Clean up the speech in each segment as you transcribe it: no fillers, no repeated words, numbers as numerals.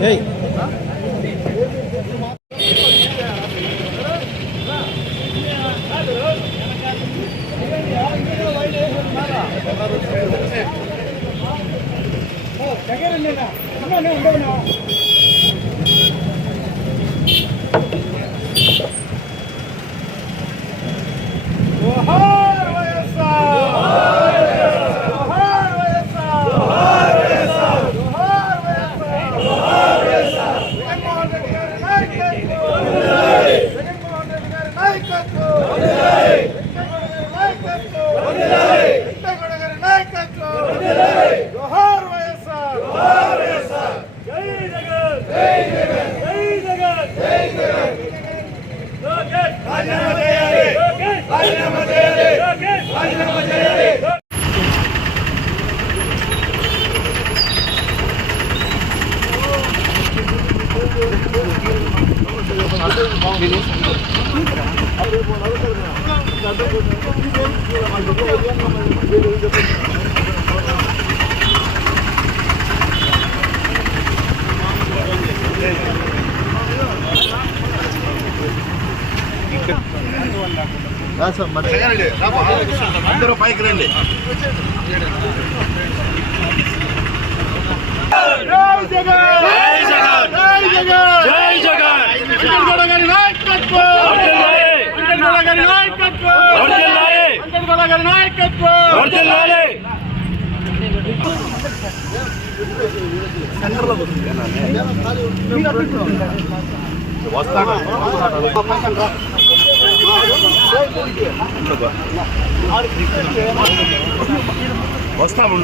Hey. అందరూ పైకి రండి. వస్తాము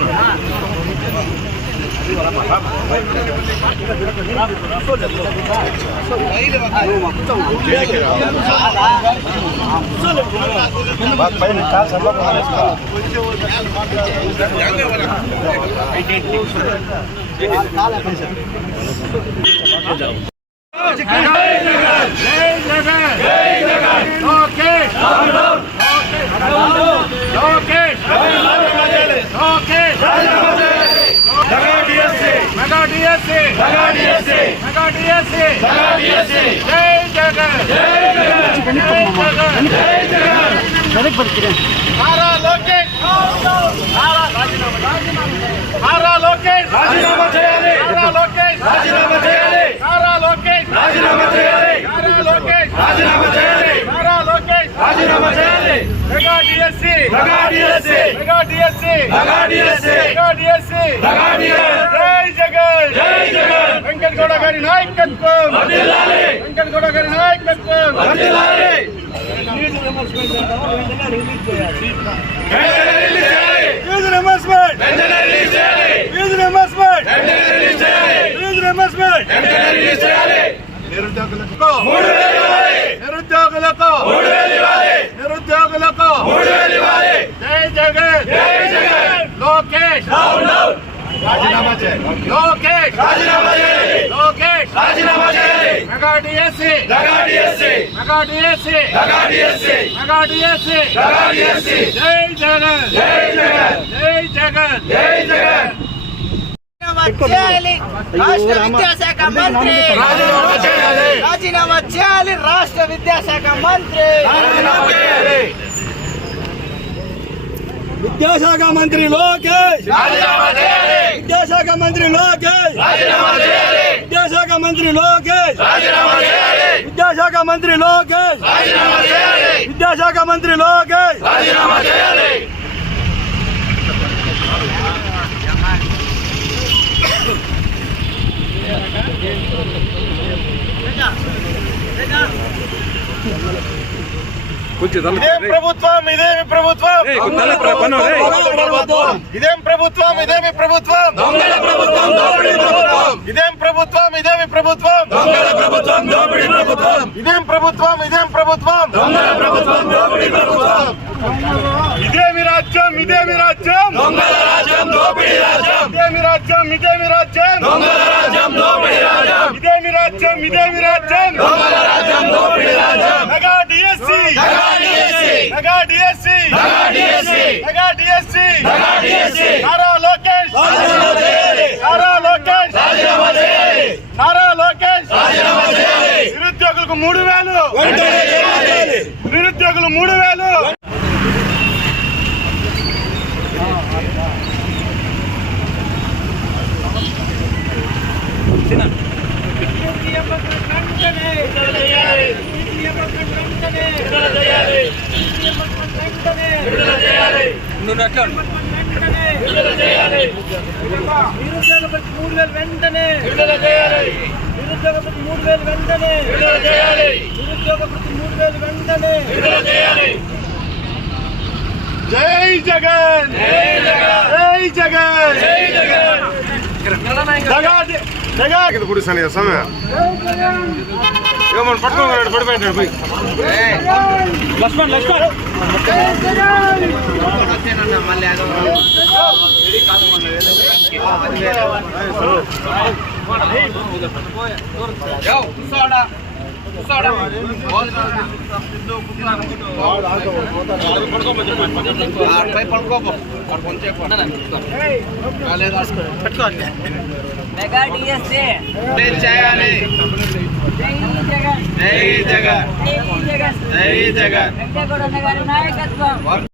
వెంకటగౌడ గారి నాయకత్వం, వెంకటగౌడ గారి నాయకత్వం. నిరుద్యోగులకు జై జగన్, లోకేష్ రాజీనామా చేయాలి, లోకేష్ రాజీనామా చేయాలి, లోకేష్ రాజీనామా చేయాలి. Mega DSC, mega DSC, mega DSC, mega DSC, mega DSC, mega DSC. జై జగన్, జై జగన్, జై జగన్, జై జగన్. రాష్ట్ర విద్యాశాఖ మంత్రి రాజీనామా చేయాలి, రాజీనామా చేయాలి. రాష్ట్ర విద్యాశాఖ మంత్రి రాజీనామా చేయాలి. విద్యాశాఖ మంత్రి లోకేష్ రాజీనామా చేయాలి, విద్యాశాఖ మంత్రి లోకేష్ రాజీనామా చేయాలి, విద్యాశాఖ మంత్రి లోకేష్ రాజీనామా చేయాలి, విద్యాశాఖ మంత్రి లోకేష్ రాజీనామా చేయాలి, విద్యాశాఖ మంత్రి లోకేష్ రాజీనామా చేయాలి. ఇదేం ప్రభుత్వం, ఇదేమి ప్రభుత్వం, ఇదేం ప్రభుత్వం, ఇదేమి ప్రభుత్వం, దొంగల ప్రభుత్వం, దోపిడీ ప్రభుత్వం. ఇదేం ప్రభుత్వం, ఇదేమి ప్రభుత్వం, దొంగల ప్రభుత్వం, దోపిడీ ప్రభుత్వం. ఇదేం ప్రభుత్వం, ఇదేం ప్రభుత్వం, దొంగల ప్రభుత్వం, దోపిడీ ప్రభుత్వం. ఇదేమి రాజ్యం, ఇదేమి రాజ్యం, దొంగల రాజ్యం, దోపిడీ రాజ్యం. ఇదేమి రాజ్యం, ఇదేమి రాజ్యం, దొంగల రాజ్యం, దోపిడీ రాజ్యం. ఇదేమి రాజ్యం ఇదేమి రాజ్యం mega DSC mega DSC mega DSC Nara Lokesh Nara Lokesh Nara Lokesh నిరుద్యోగులకు 3000 నిరుద్యోగులు 3000 జై జగన్ జై జగన్ జగా పుడుస్తాను సమయ ఏమన్నా పట్టుకోగలడు పడిపోయింటాడు పోయి మెగా డిఎస్సి చేయాలి జై జగన్ జై జగన్ జై జగన్ జై జగన్ వెంకటగౌడ గారి నాయకత్వం